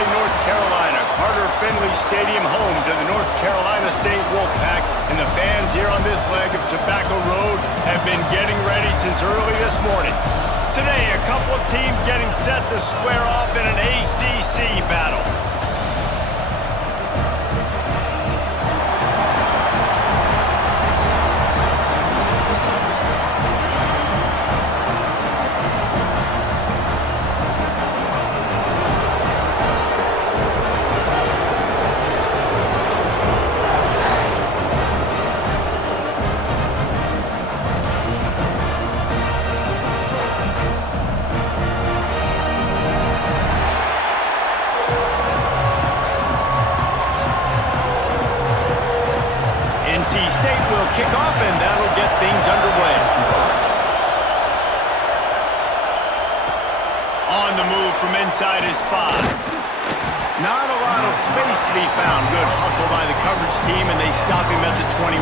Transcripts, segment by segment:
Raleigh, North Carolina. Carter Finley Stadium, home to the North Carolina State Wolfpack. And the fans here on this leg of Tobacco Road have been getting ready since early this morning. Today, a couple of teams getting set to square off in an ACC battle. NC State will kick off, and that'll get things underway. On the move from inside is 5. Not a lot of space to be found. Good hustle by the coverage team, and they stop him at the 21.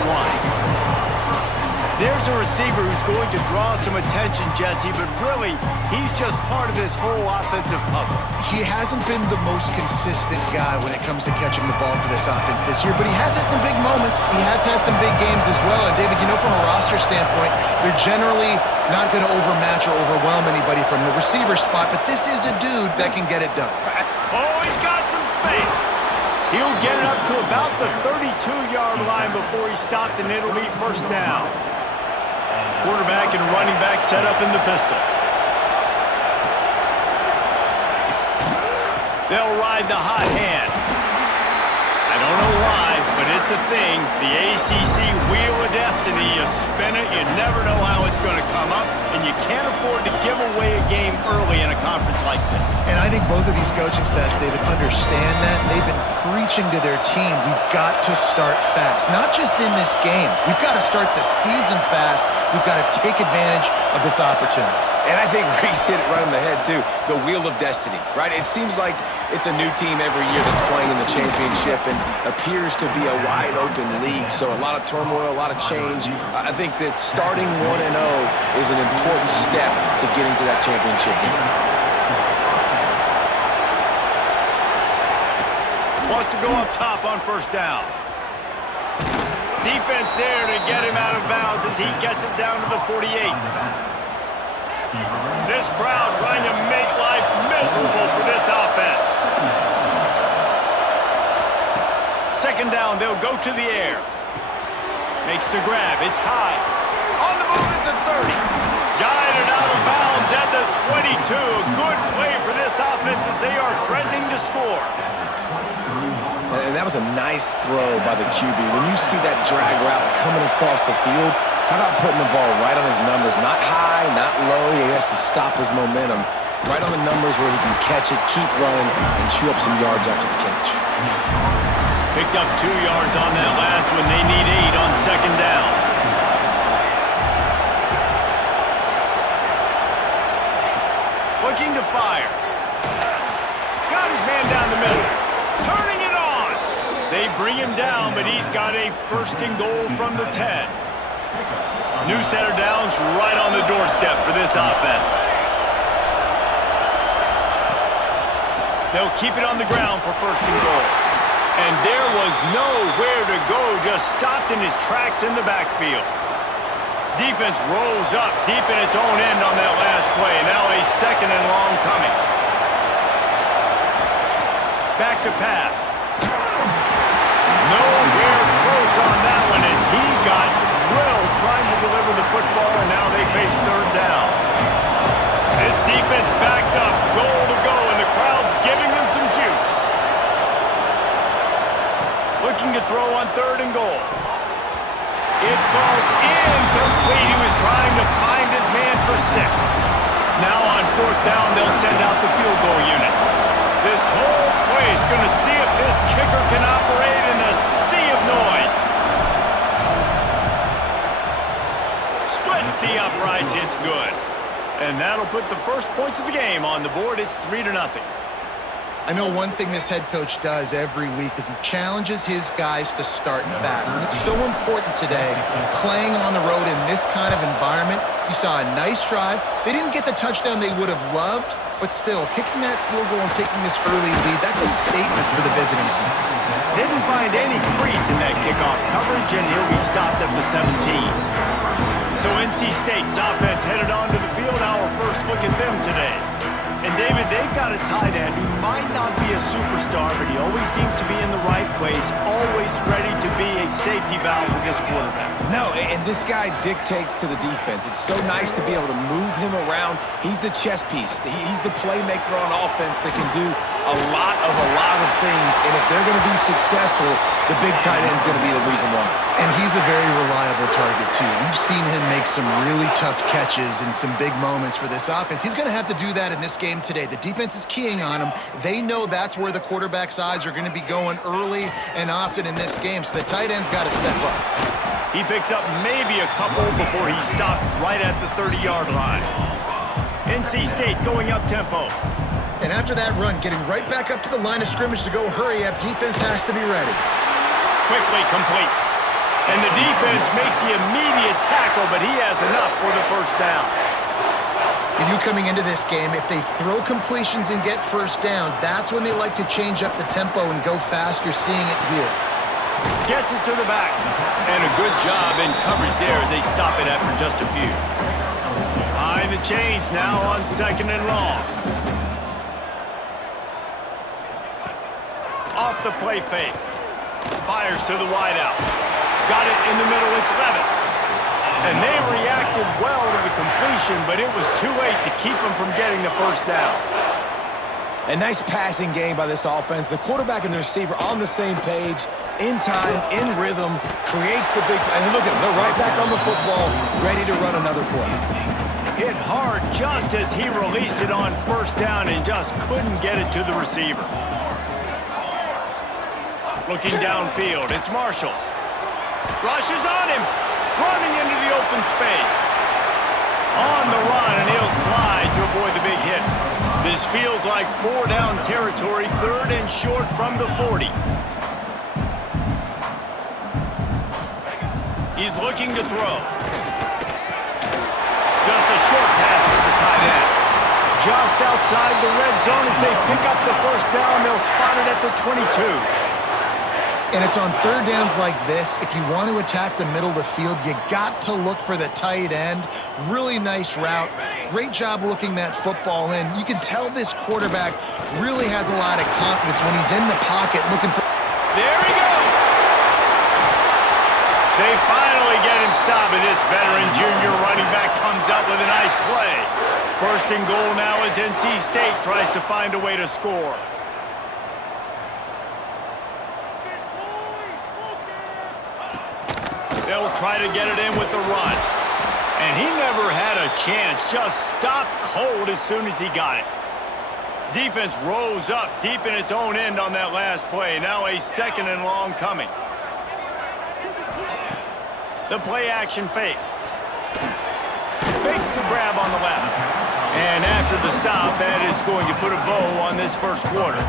There's a receiver who's going to draw some attention, Jesse, but really, he's just part of this whole offensive puzzle. He hasn't been the most consistent guy when it comes to catching the ball for this offense this year, but he has had some big moments. He has had some big games as well. And, David, you know, from a roster standpoint, they're generally not going to overmatch or overwhelm anybody from the receiver spot, but this is a dude that can get it done. Oh, he's got some space. He'll get it up to about the 32-yard line before he stopped, and it'll be first down. Quarterback and running back set up in the pistol. They'll ride the hot hand. I don't know why, but it's a thing. The ACC Wheel of Destiny. You spin it, you never know how it's going to come up, and you can't afford to give away a game early in a conference like this. And I think both of these coaching staffs, David, understand that. They've been preaching to their team, we've got to start fast. Not just in this game. We've got to start the season fast. We've got to take advantage of this opportunity. And I think Reese hit it right on the head, too. The Wheel of Destiny, right? It seems like it's a new team every year that's playing in the championship and appears to be a wide-open league. So a lot of turmoil, a lot of change. I think that starting 1-0 is an important step to getting to that championship game. Wants to go up top on first down. Defense there to get him out of bounds as he gets it down to the 48. This crowd trying to make life miserable for this offense. Second down, they'll go to the air. Makes the grab, it's high. On the move at the 30. Guided out of bounds at the 22. A good play for this offense as they are threatening to score. And that was a nice throw by the QB. When you see that drag route coming across the field, how about putting the ball right on his numbers? Not high, not low, where he has to stop his momentum. Right on the numbers where he can catch it, keep running, and chew up some yards after the catch. Picked up 2 yards on that last one. They need 8 on second down. Looking to fire. Got his man down the middle. Turning it on. They bring him down, but he's got a first and goal from the 10. New set of downs right on the doorstep for this offense. They'll keep it on the ground for first and goal. And there was nowhere to go, just stopped in his tracks in the backfield. Defense rolls up deep in its own end on that last play. Now a second and long coming. Back to pass. Nowhere close on that one as he got drilled trying to deliver the football, and now they face third down. This defense backed up, goal to go, and the crowd's giving them some juice. Looking to throw on third and goal. It falls incomplete. He was trying to find his man for 6. Now on fourth down, they'll send out the field goal unit. This whole place going to see if this kicker can operate in the sea of noise. Splits the uprights, it's good. And that'll put the first points of the game on the board. It's 3-0. I know one thing this head coach does every week is he challenges his guys to start fast. And it's so important today, playing on the road in this kind of environment. You saw a nice drive. They didn't get the touchdown they would have loved, but still, kicking that field goal and taking this early lead, that's a statement for the visiting team. Didn't find any crease in that kickoff coverage, and he'll be stopped at the 17. So NC State's offense headed onto the field. Our first look at them today. And David, they've got a tight end who might not be a superstar, but he always seems to be in the right place, always ready to be a safety valve for this quarterback. No, and this guy dictates to the defense. It's so nice to be able to move him around. He's the chess piece. He's the playmaker on offense that can do a lot of things. And if they're going to be successful, the big tight end's going to be the reason why. And he's a very reliable target, too. We've seen him make some really tough catches in some big moments for this offense. He's going to have to do that in this game today. The defense is keying on him. They know that's where the quarterback's eyes are going to be going early and often in this game, so the tight end's got to step up. He picks up maybe a couple before he's stopped right at the 30-yard line. NC State going up tempo. And after that run, getting right back up to the line of scrimmage to go hurry up, defense has to be ready. Quickly complete. And the defense makes the immediate tackle, but he has enough for the first down. You coming into this game, if they throw completions and get first downs, that's when they like to change up the tempo and go fast. You're seeing it here. Gets it to the back. And a good job in coverage there as they stop it after just a few. Behind the chains now on 2nd and long. Off the play fake. Fires to the wideout. Got it in the middle, it's Levis. And they reacted well to the completion, but it was too late to keep them from getting the first down. A nice passing game by this offense. The quarterback and the receiver on the same page, in time, in rhythm, creates the big play. And look at them, they're right back on the football, ready to run another play. Hit hard just as he released it on first down and just couldn't get it to the receiver. Looking downfield, it's Marshall. Rushes on him, running into the open space. On the run, and he'll slide to avoid the big hit. This feels like 4-down territory, 3rd and short from the 40. He's looking to throw. Just a short pass to the tight end. Just outside the red zone as they pick up the first down, they'll spot it at the 22. And it's on 3rd downs like this, if you want to attack the middle of the field, you got to look for the tight end. Really nice route. Great job looking that football in. You can tell this quarterback really has a lot of confidence when he's in the pocket looking for... There he goes! They finally get him stopped, and this veteran junior running back comes up with a nice play. 1st and goal now as NC State tries to find a way to score. They'll try to get it in with the run. And he never had a chance. Just stopped cold as soon as he got it. Defense rose up deep in its own end on that last play. Now a 2nd and long coming. The play action fake. Makes the grab on the left. And after the stop, that is going to put a bow on this first quarter.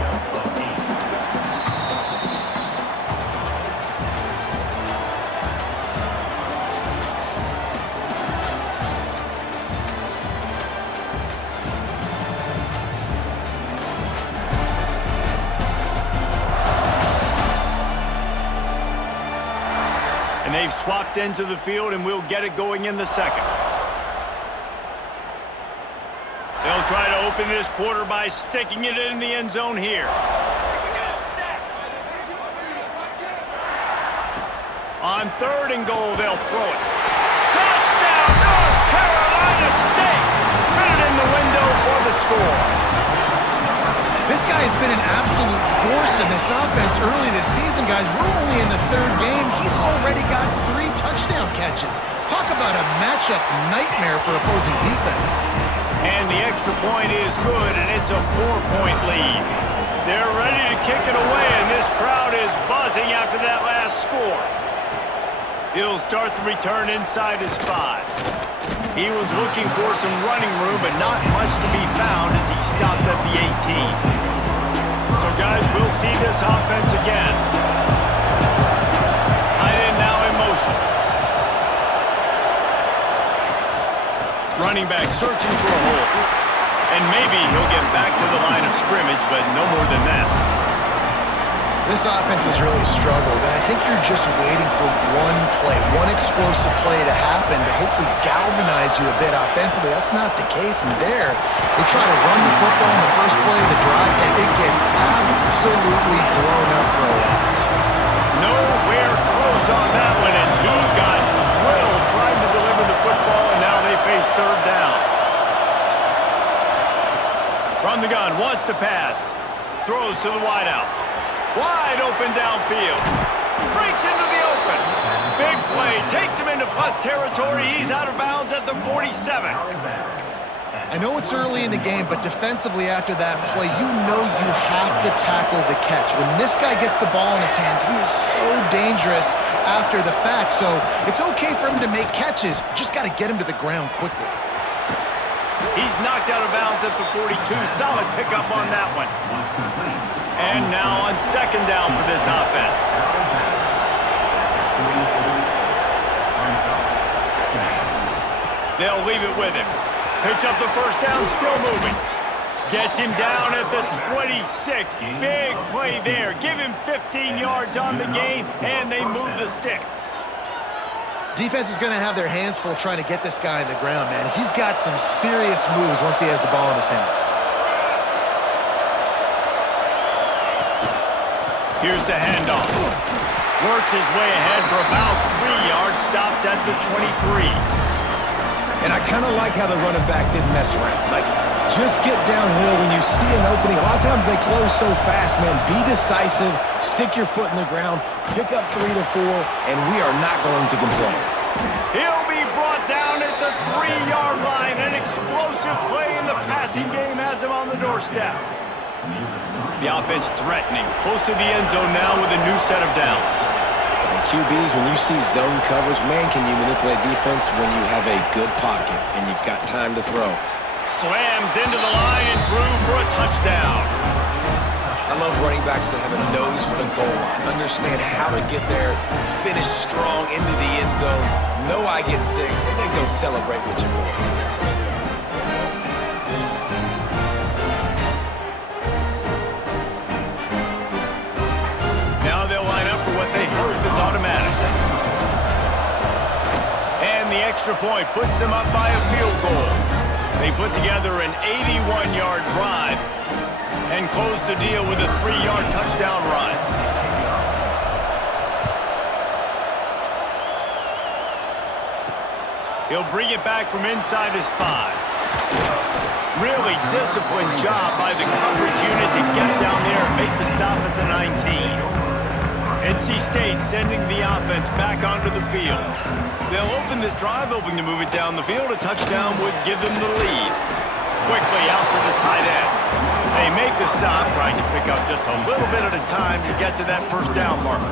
And they've swapped into the field, and we'll get it going in the 2nd. They'll try to open this quarter by sticking it in the end zone here. On 3rd and goal, they'll throw it. Touchdown, North Carolina State! Fitted in the window for the score. This guy's been an absolute force in this offense early this season, guys. We're only in the 3rd game. He's already got 3 touchdown catches. Talk about a matchup nightmare for opposing defenses. And the extra point is good, and it's a 4-point lead. They're ready to kick it away, and this crowd is buzzing after that last score. He'll start the return inside his 5. He was looking for some running room, but not much to be found as he stopped at the 18. So, guys, we'll see this offense again. Tight end now in motion. Running back searching for a hole. And maybe he'll get back to the line of scrimmage, but no more than that. This offense has really struggled, and I think you're just waiting for one play, one explosive play to happen to hopefully galvanize you a bit offensively. That's not the case, and there, they try to run the football in the first play of the drive, and it gets absolutely blown up for a loss. Nowhere close on that one as he got drilled trying to deliver the football, and now they face third down. From the gun, wants to pass. Throws to the wideout. Wide open downfield. Breaks into the open. Big play. Takes him into plus territory. He's out of bounds at the 47. I know it's early in the game, but defensively after that play, you know you have to tackle the catch. When this guy gets the ball in his hands, he is so dangerous after the fact. So it's okay for him to make catches. You just got to get him to the ground quickly. He's knocked out of bounds at the 42. Solid pickup on that one. And now on second down for this offense. They'll leave it with him. Picks up the first down, still moving. Gets him down at the 26. Big play there. Give him 15 yards on the gain, and they move the sticks. Defense is going to have their hands full trying to get this guy on the ground, man. He's got some serious moves once he has the ball in his hands. Here's the handoff. Works his way ahead for about 3 yards, stopped at the 23. And I kind of like how the running back didn't mess around. Like, just get downhill when you see an opening. A lot of times they close so fast, man. Be decisive, stick your foot in the ground, pick up 3 to 4, and we are not going to complain. He'll be brought down at the 3-yard line. An explosive play in the passing game has him on the doorstep. The offense threatening, close to the end zone now with a new set of downs. And QBs, when you see zone coverage, man, can you manipulate defense when you have a good pocket and you've got time to throw. Slams into the line and through for a touchdown. I love running backs that have a nose for the goal line, understand how to get there, finish strong into the end zone, know I get 6, and then go celebrate with your boys. Now they'll line up for what they hope is automatic. And the extra point puts them up by a field goal. They put together an 81-yard drive and close the deal with a 3-yard touchdown run. He'll bring it back from inside his 5. Really disciplined job by the coverage unit to get down there and make the stop at the 19. NC State sending the offense back onto the field. They'll open this drive, hoping to move it down the field. A touchdown would give them the lead. Quickly out to the tight end. They make the stop, trying to pick up just a little bit at a time to get to that first down marker.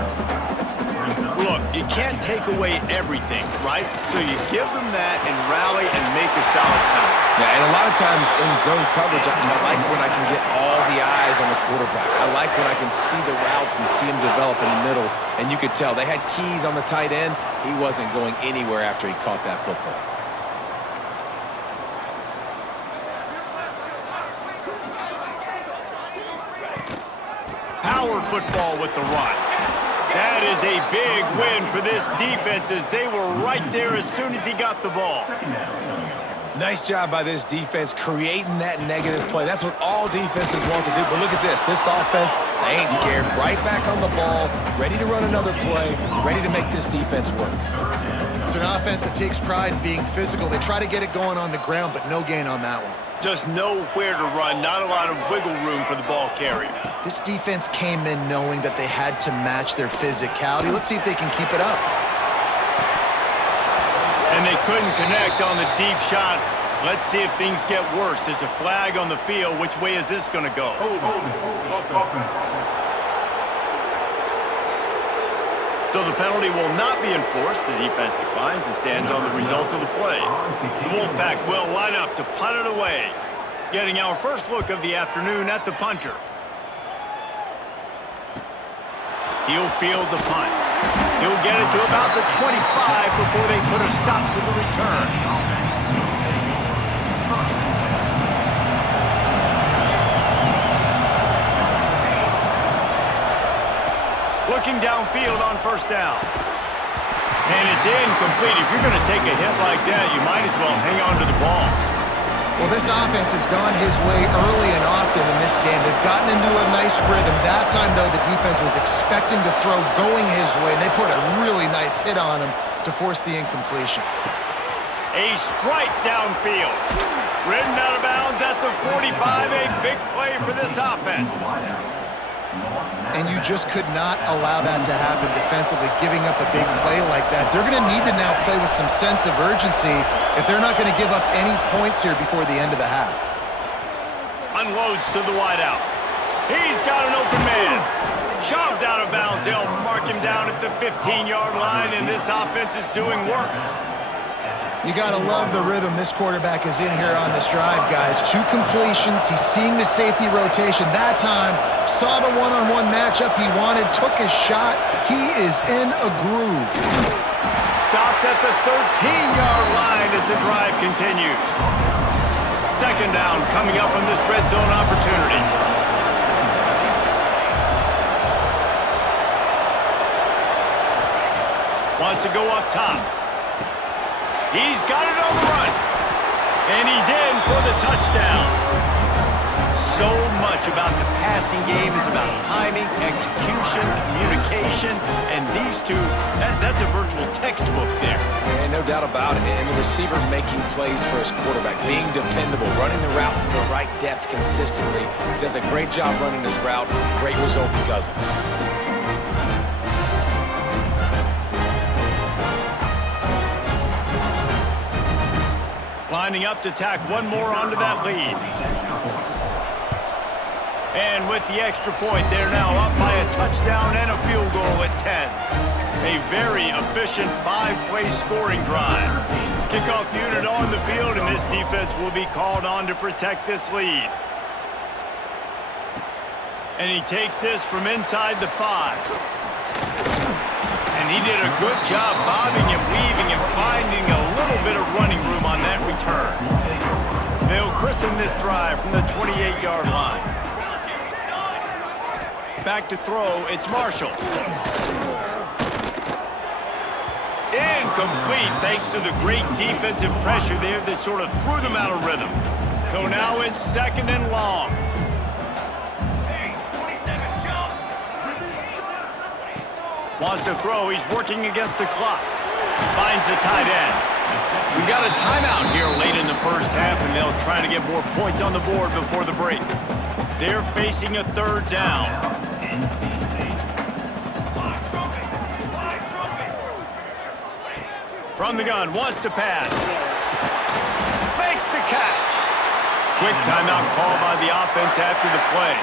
Look, you can't take away everything, right? So you give them that and rally and make a solid team. Yeah, and a lot of times in zone coverage, I like when I can get all the eyes on the quarterback. I like when I can see the routes and see him develop in the middle. And you could tell they had keys on the tight end. He wasn't going anywhere after he caught that football. Power football with the run. That is a big win for this defense as they were right there as soon as he got the ball. Nice job by this defense creating that negative play. That's what all defenses want to do. But look at this. This offense, they ain't scared. Right back on the ball, ready to run another play, ready to make this defense work. It's an offense that takes pride in being physical. They try to get it going on the ground, but no gain on that one. Just nowhere to run, not a lot of wiggle room for the ball carrier. This defense came in knowing that they had to match their physicality. Let's see if they can keep it up. And they couldn't connect on the deep shot. Let's see if things get worse. There's a flag on the field. Which way is this going to go? So the penalty will not be enforced. The defense declines and stands on the result of the play. The Wolfpack will line up to punt it away. Getting our first look of the afternoon at the punter. He'll field the punt. He'll get it to about the 25 before they put a stop to the return. looking downfield on first down. And it's incomplete. If you're going to take a hit like that, you might as well hang on to the ball. Well, this offense has gone his way early and often in this game. They've gotten into a nice rhythm. That time, though, the defense was expecting to throw going his way, and they put a really nice hit on him to force the incompletion. A strike downfield. Ridden out of bounds at the 45. A big play for this offense. And you just could not allow that to happen defensively, giving up a big play like that. They're going to need to now play with some sense of urgency if they're not going to give up any points here before the end of the half. Unloads to the wideout. He's got an open man. Shoved out of bounds. They'll mark him down at the 15-yard line, and this offense is doing work. You got to love the rhythm this quarterback is in here on this drive, guys. 2 completions. He's seeing the safety rotation. That time, saw the one-on-one matchup he wanted, took his shot. He is in a groove. Stopped at the 13-yard line as the drive continues. Second down coming up on this red zone opportunity. Wants to go up top. He's got it on the run. And he's in for the touchdown. So much about the passing game is about timing, execution, communication, and these two, that's a virtual textbook there. And no doubt about it. And the receiver making plays for his quarterback, being dependable, running the route to the right depth consistently. Does a great job running his route. Great result because of it. Lining up to tack one more onto that lead. And with the extra point, they're now up by a touchdown and a field goal at 10. A very efficient 5-play scoring drive. Kickoff unit on the field, and this defense will be called on to protect this lead. And he takes this from inside the 5. And he did a good job bobbing and weaving and finding a little bit of running room on that return. They'll christen this drive from the 28-yard line. Back to throw, it's Marshall. Incomplete thanks to the great defensive pressure there that sort of threw them out of rhythm. So now it's second and long. Wants to throw. He's working against the clock. Finds the tight end. We got a timeout here late in the first half, and they'll try to get more points on the board before the break. They're facing a third down. From the gun, wants to pass. Makes the catch. Quick timeout call by the offense after the play.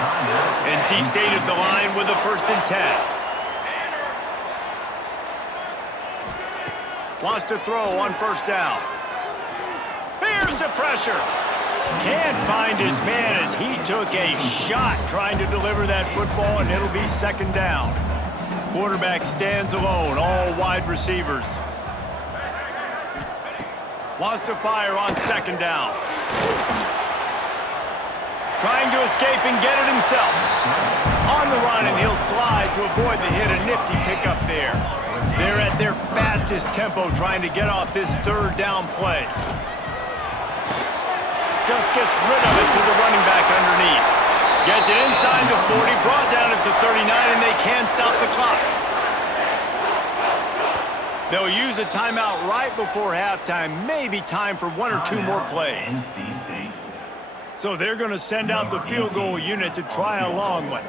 NC State at the line with a 1st and 10. Wants to throw on first down. Here's the pressure. Can't find his man as he took a shot trying to deliver that football, and it'll be second down. Quarterback stands alone, all wide receivers. Wants to fire on second down. Trying to escape and get it himself. On the run, and he'll slide to avoid the hit. A nifty pickup there. They're at their fastest tempo trying to get off this third down play. Just gets rid of it to the running back underneath. Gets it inside the 40, brought down at the 39, and they can't stop the clock. They'll use a timeout right before halftime. Maybe time for 1 or 2 more plays. So they're going to send out the field goal unit to try a long one.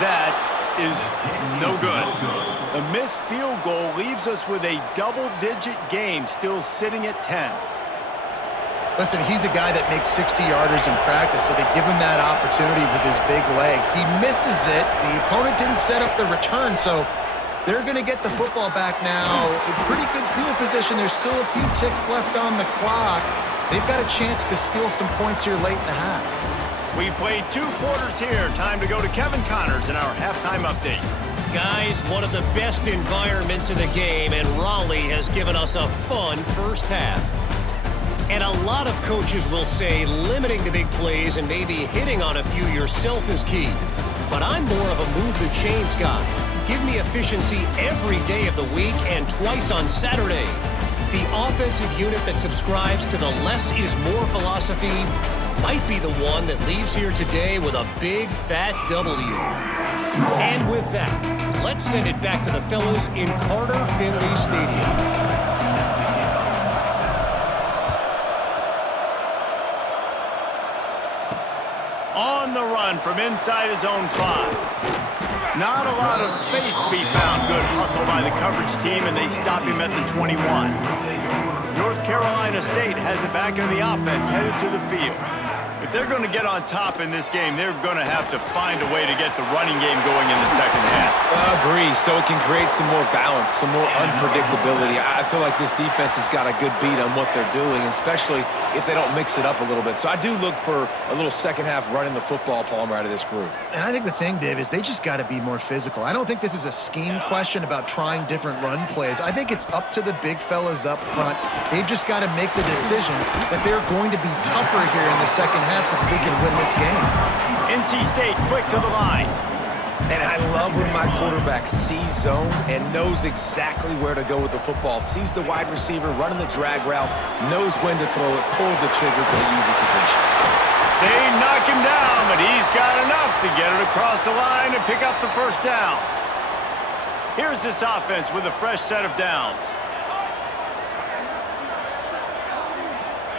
That is no good. A missed field goal leaves us with a double-digit game still sitting at 10. Listen, he's a guy that makes 60-yarders in practice, so they give him that opportunity with his big leg. He misses it. The opponent didn't set up the return, so they're going to get the football back now. A pretty good field position. There's still a few ticks left on the clock. They've got a chance to steal some points here late in the half. We played 2 quarters here. Time to go to Kevin Connors in our halftime update. Guys, one of the best environments in the game, and Raleigh has given us a fun first half. And a lot of coaches will say limiting the big plays and maybe hitting on a few yourself is key. But I'm more of a move the chains guy. Give me efficiency every day of the week and twice on Saturday. The offensive unit that subscribes to the less is more philosophy might be the one that leaves here today with a big fat W. And with that, let's send it back to the fellas in Carter Finley Stadium. On the run from inside his own 5. Not a lot of space to be found. Good hustle by the coverage team, and they stop him at the 21. North Carolina State has it back in the offense, headed to the field. If they're going to get on top in this game, they're going to have to find a way to get the running game going in the second half. Agree, so it can create some more balance, some more unpredictability. I feel like this defense has got a good beat on what they're doing, especially if they don't mix it up a little bit. So I do look for a little second half running the football, Palmer, out of this group. And I think the thing, Dave, is they just got to be more physical. I don't think this is a scheme question about trying different run plays. I think it's up to the big fellas up front. They've just got to make the decision that they're going to be tougher here in the second half so that they can win this game. NC State quick to the line. And I love when my quarterback sees zone and knows exactly where to go with the football. Sees the wide receiver running the drag route, knows when to throw it, pulls the trigger for the easy completion. They knock him down, but he's got enough to get it across the line and pick up the first down. Here's this offense with a fresh set of downs.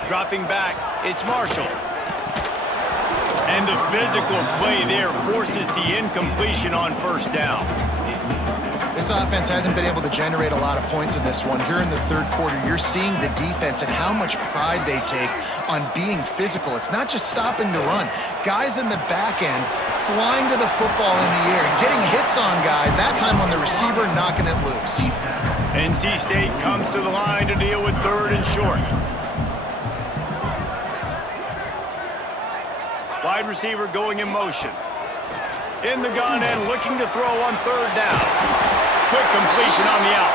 Dropping back, it's Marshall. And the physical play there forces the incompletion on first down. This offense hasn't been able to generate a lot of points in this one. Here in the third quarter, you're seeing the defense and how much pride they take on being physical. It's not just stopping to run. Guys in the back end flying to the football in the air, getting hits on guys, that time on the receiver, knocking it loose. NC State comes to the line to deal with third and short. Wide receiver going in motion. In the gun and looking to throw on third down. Quick completion on the out.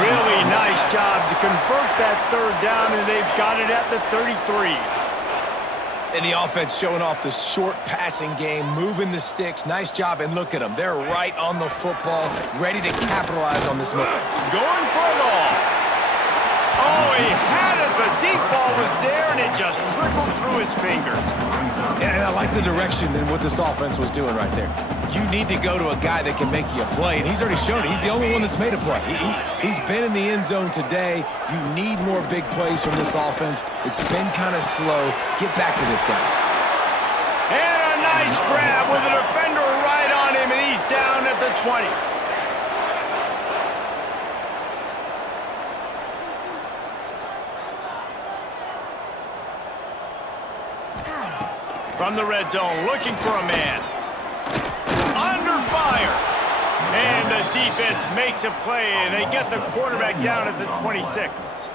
Really nice job to convert that third down, and they've got it at the 33. And the offense showing off the short passing game, moving the sticks. Nice job, and look at them. They're right on the football, ready to capitalize on this move. Going for it all. Oh, he had it. The deep ball was there, and it just trickled through his fingers. And I like the direction and what this offense was doing right there. You need to go to a guy that can make you a play, and he's already shown it. He's the only one that's made a play. He's been in the end zone today. You need more big plays from this offense. It's been kind of slow. Get back to this guy. And a nice grab with a defender right on him, and he's down at the 20. From the red zone, looking for a man. Under fire. And the defense makes a play, and they get the quarterback down at the 26.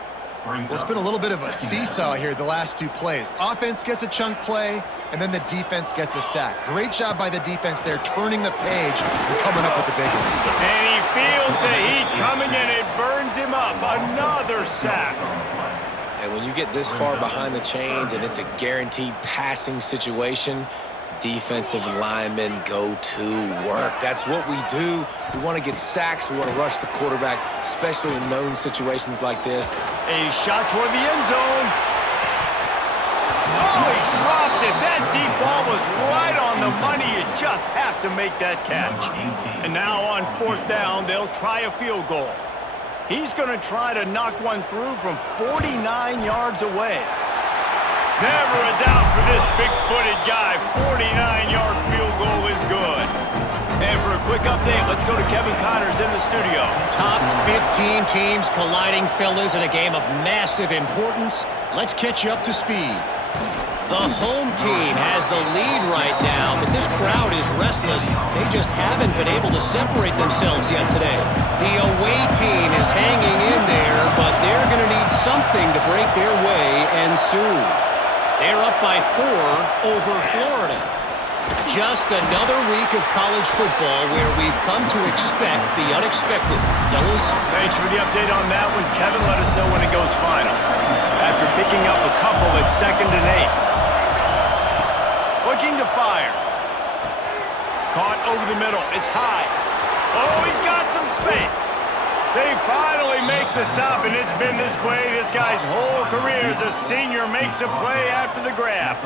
Well, it's been a little bit of a seesaw here the last two plays. Offense gets a chunk play, and then the defense gets a sack. Great job by the defense there, turning the page and coming up with the big one. And he feels the heat coming, and it burns him up. Another sack. And when you get this far behind the chains and it's a guaranteed passing situation, defensive linemen go to work. That's what we do. We want to get sacks. We want to rush the quarterback, especially in known situations like this. A shot toward the end zone. Oh, he dropped it. That deep ball was right on the money. You just have to make that catch. And now on fourth down, they'll try a field goal. He's going to try to knock one through from 49 yards away. Never a doubt for this big-footed guy. 49-yard field goal is good. And for a quick update, let's go to Kevin Connors in the studio. Top 15 teams colliding, fellas, in a game of massive importance. Let's catch you up to speed. The home team has the lead right now, but this crowd is restless. They just haven't been able to separate themselves yet today. The away team is hanging in there, but they're going to need something to break their way, and soon. They're up by 4 over Florida. Just another week of college football where we've come to expect the unexpected. Fellas? Thanks for the update on that one. Kevin, let us know when it goes final. After picking up a couple at 2nd and 8. Looking to fire. Caught over the middle. It's high. Oh, he's got some space. They finally make the stop, and it's been this way this guy's whole career as a senior makes a play after the grab.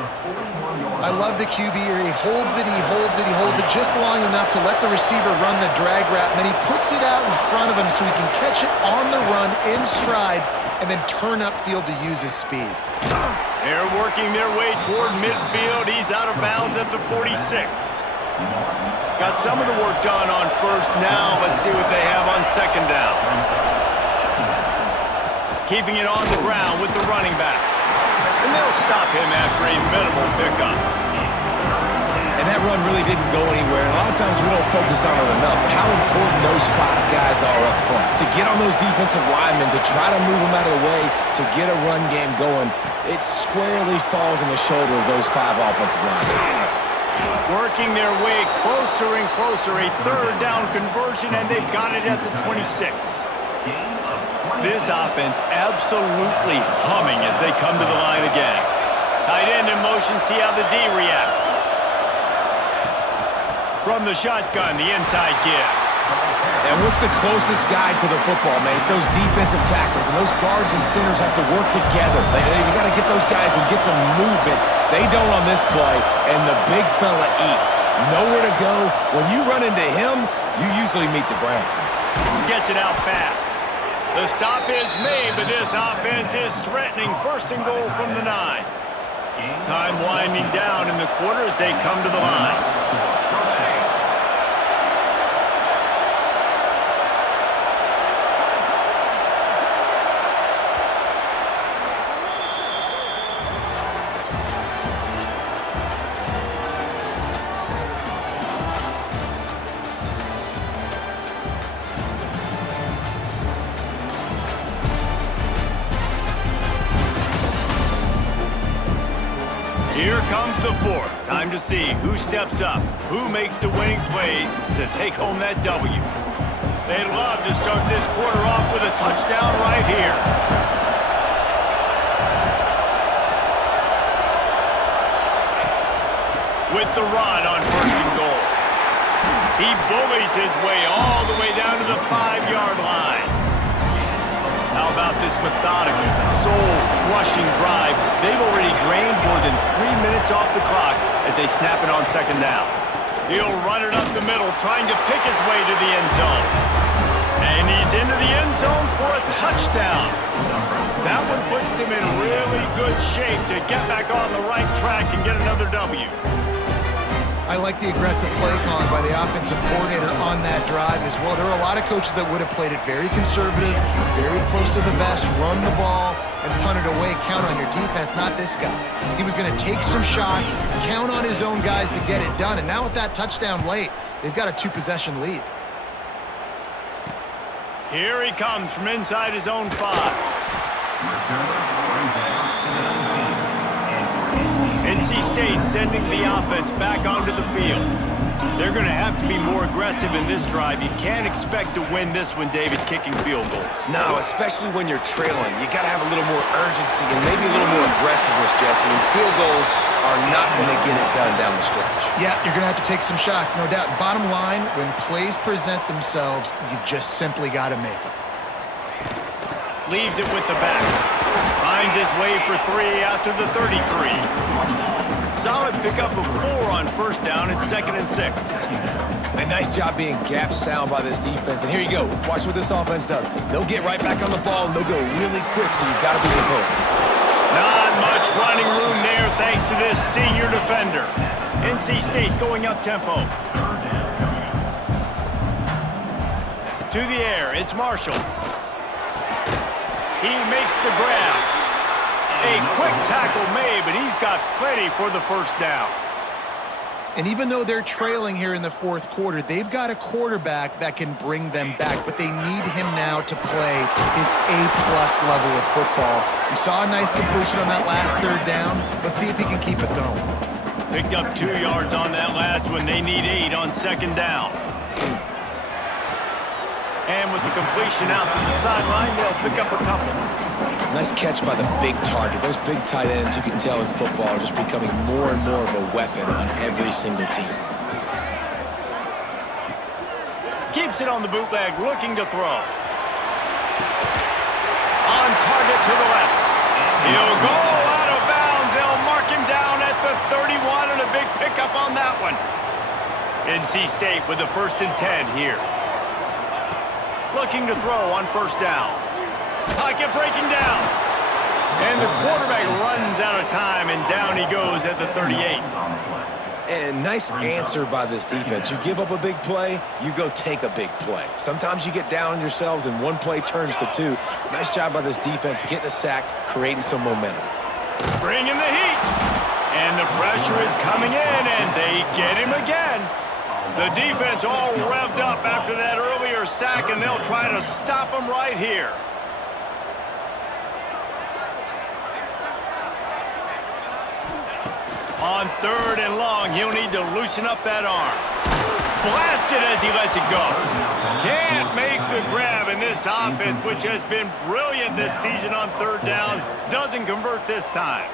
I love the QB here. He holds it, he holds it, he holds it just long enough to let the receiver run the drag route, and then he puts it out in front of him so he can catch it on the run in stride and then turn upfield to use his speed. They're working their way toward midfield. He's out of bounds at the 46. Got some of the work done on first. Now let's see what they have on 2nd down. Keeping it on the ground with the running back. And they'll stop him after a minimal pickup. And that run really didn't go anywhere. And a lot of times we don't focus on it enough. But how important those 5 guys are up front. To get on those defensive linemen, to try to move them out of the way, to get a run game going, it squarely falls on the shoulder of those 5 offensive linemen. Working their way closer and closer. A 3rd down conversion, and they've got it at the 26. This offense absolutely humming as they come to the line again. Tight end in motion, see how the D reacts. From the shotgun, the inside give. And what's the closest guy to the football, man? It's those defensive tackles, and those guards and centers have to work together. They got to get those guys and get some movement. They don't on this play, and the big fella eats. Nowhere to go. When you run into him, you usually meet the ground. Gets it out fast. The stop is made, but this offense is threatening 1st and goal from the 9. Time winding down in the quarter as they come to the line. Here comes the 4th. Time to see who steps up, who makes the winning plays to take home that W. They'd love to start this quarter off with a touchdown right here. With the run on 1st and goal. He bullies his way all the way down to the 5-yard line. How about this methodical, soul-crushing drive? They've already drained more than 3 minutes off the clock as they snap it on 2nd down. He'll run it up the middle, trying to pick his way to the end zone. And he's into the end zone for a touchdown. That one puts them in really good shape to get back on the right track and get another W. I like the aggressive play calling by the offensive coordinator on that drive as well. There are a lot of coaches that would have played it very conservative, very close to the vest, run the ball, and punt it away, count on your defense, not this guy. He was going to take some shots, count on his own guys to get it done, and now with that touchdown late, they've got a 2-possession lead. Here he comes from inside his own 5. NC State sending the offense back onto the field. They're going to have to be more aggressive in this drive. You can't expect to win this one, David, kicking field goals. No, especially when you're trailing. You got to have a little more urgency and maybe a little more aggressiveness, Jesse. And field goals are not going to get it done down the stretch. Yeah, you're going to have to take some shots, no doubt. Bottom line, when plays present themselves, you've just simply got to make them. Leaves it with the back. Finds his way for 3 out to the 33. Solid pickup of 4 on 1st down and 2nd and 6. A nice job being gap sound by this defense. And here you go. Watch what this offense does. They'll get right back on the ball, and they'll go really quick, so you've got to be prepared. Not much running room there thanks to this senior defender. NC State going up tempo. To the air, it's Marshall. He makes the grab. A quick tackle made, but he's got plenty for the 1st down. And even though they're trailing here in the 4th quarter, they've got a quarterback that can bring them back, but they need him now to play his A-plus level of football. We saw a nice completion on that last 3rd down. Let's see if he can keep it going. Picked up 2 yards on that last one. They need 8 on second down. And with the completion out to the sideline, they'll pick up a couple. Nice catch by the big target. Those big tight ends, you can tell in football, are just becoming more and more of a weapon on every single team. Keeps it on the bootleg, looking to throw. On target to the left. He'll go out of bounds. They'll mark him down at the 31, and a big pickup on that one. NC State with the 1st and 10 here. Looking to throw on first down. Pocket breaking down. And the quarterback runs out of time, and down he goes at the 38. And nice answer by this defense. You give up a big play, you go take a big play. Sometimes you get down on yourselves and one play turns to 2. Nice job by this defense getting a sack, creating some momentum. Bringing the heat. And the pressure is coming in, and they get him again. The defense all revved up after that earlier sack, and they'll try to stop him right here. On 3rd and long, he'll need to loosen up that arm. Blasted as he lets it go. Can't make the grab, and this offense, which has been brilliant this season on 3rd down, doesn't convert this time.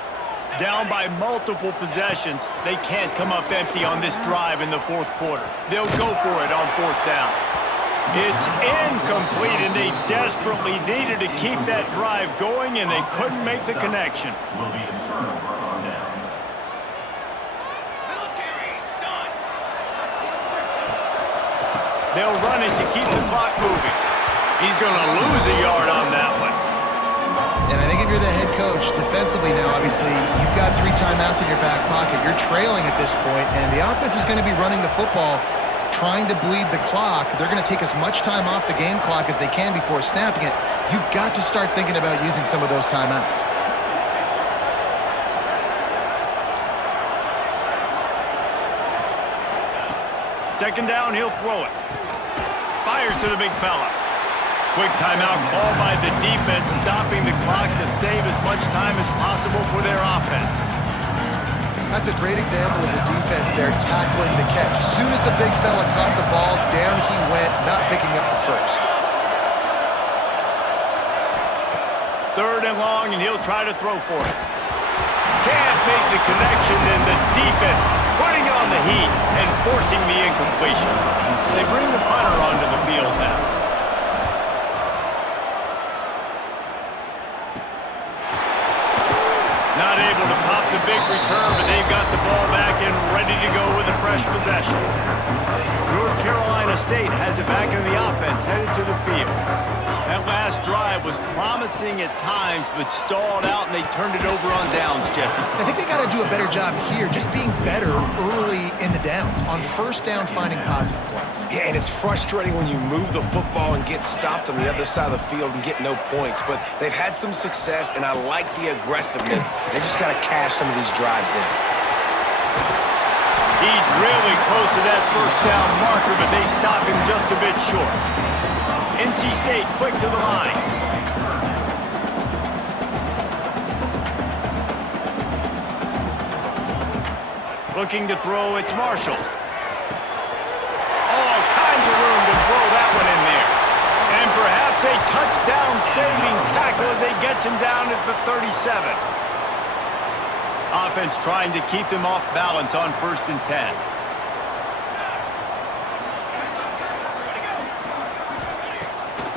Down by multiple possessions, they can't come up empty on this drive in the 4th quarter. They'll go for it on 4th down. It's incomplete, and they desperately needed to keep that drive going, and they couldn't make the connection. They'll run it to keep the clock moving. He's going to lose a yard on that one. And I think if you're the head coach, defensively now, obviously, you've got 3 timeouts in your back pocket. You're trailing at this point, and the offense is going to be running the football, trying to bleed the clock. They're going to take as much time off the game clock as they can before snapping it. You've got to start thinking about using some of those timeouts. Second down, he'll throw it. Fires to the big fella. Quick timeout called by the defense, stopping the clock to save as much time as possible for their offense. That's a great example of the defense there tackling the catch. As soon as the big fella caught the ball, down he went, not picking up the first. 3rd and long, and he'll try to throw for it. Can't make the connection, and the defense putting on the heat and forcing the incompletion. They bring the punter onto the field now. Not able to pop the big return, but they've got the ball back and ready to go with a fresh possession. North Carolina State has it back in the offense, headed to the field. That last drive was promising at times, but stalled out, and they turned it over on downs, Jesse. I think they got to do a better job here, just being better early in the downs. On first down, finding positive plays. Yeah, and it's frustrating when you move the football and get stopped on the other side of the field and get no points, but they've had some success, and I like the aggressiveness. They just got to cash some of these drives in. He's really close to that first down marker, but they stop him just a bit short. NC State quick to the line. Looking to throw, it's Marshall. All kinds of room to throw that one in there. And perhaps a touchdown-saving tackle as they gets him down at the 37. Offense trying to keep them off balance on 1st and 10.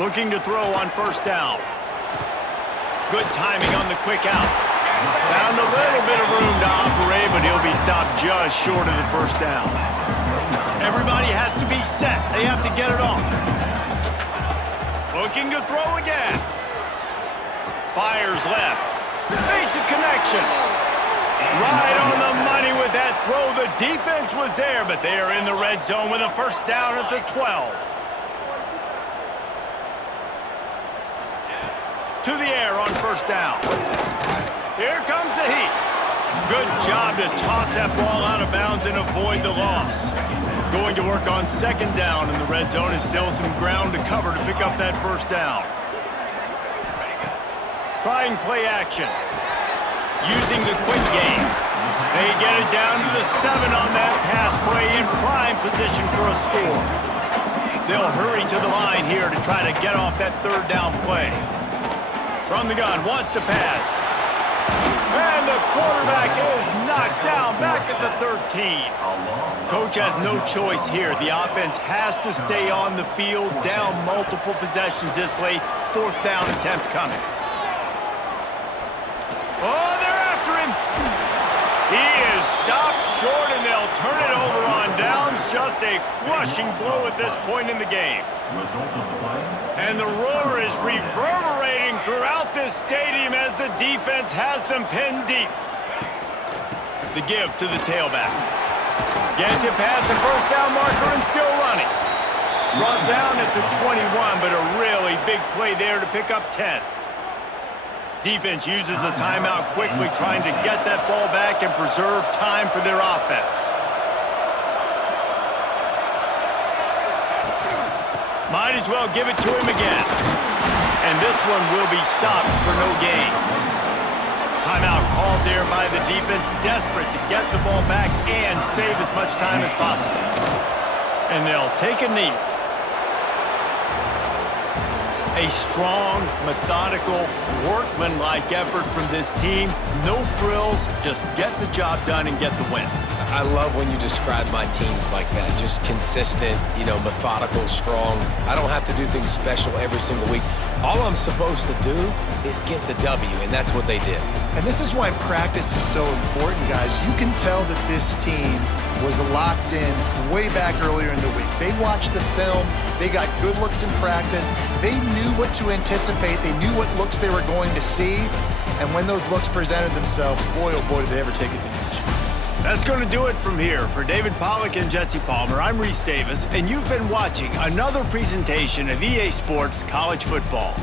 Looking to throw on first down. Good timing on the quick out. Found a little bit of room to operate, but he'll be stopped just short of the first down. Everybody has to be set. They have to get it off. Looking to throw again. Fires left. Makes a connection. Right on the money with that throw. The defense was there, but they are in the red zone with a first down at the 12. To the air on first down. Here comes the heat. Good job to toss that ball out of bounds and avoid the loss. Going to work on second down in the red zone is still some ground to cover to pick up that first down. Trying play action. Using the quick game. They get it down to the 7 on that pass play in prime position for a score. They'll hurry to the line here to try to get off that third down play. From the gun, wants to pass. And the quarterback is knocked down back at the 13. Coach has no choice here. The offense has to stay on the field, down multiple possessions this late. Fourth down attempt coming. Oh, they're after him. He is stopped short, and they'll turn it over on downs. Just a crushing blow at this point in the game. And the roar is reverberating throughout this stadium as the defense has them pinned deep. The give to the tailback. Gets it past the first down marker and still running. Brought down at the 21, but a really big play there to pick up 10. Defense uses a timeout quickly, trying to get that ball back and preserve time for their offense. Might as well give it to him again. And this one will be stopped for no gain. Timeout called there by the defense, desperate to get the ball back and save as much time as possible. And they'll take a knee. A strong, methodical, workmanlike effort from this team. No frills, just get the job done and get the win. I love when you describe my teams like that. Just consistent, methodical, strong. I don't have to do things special every single week. All I'm supposed to do is get the W, and that's what they did. And this is why practice is so important, guys. You can tell that this team was locked in way back earlier in the week. They watched the film. They got good looks in practice. They knew what to anticipate. They knew what looks they were going to see. And when those looks presented themselves, boy, oh boy, did they ever take advantage. That's going to do it from here. For David Pollack and Jesse Palmer, I'm Reese Davis, and you've been watching another presentation of EA Sports College Football.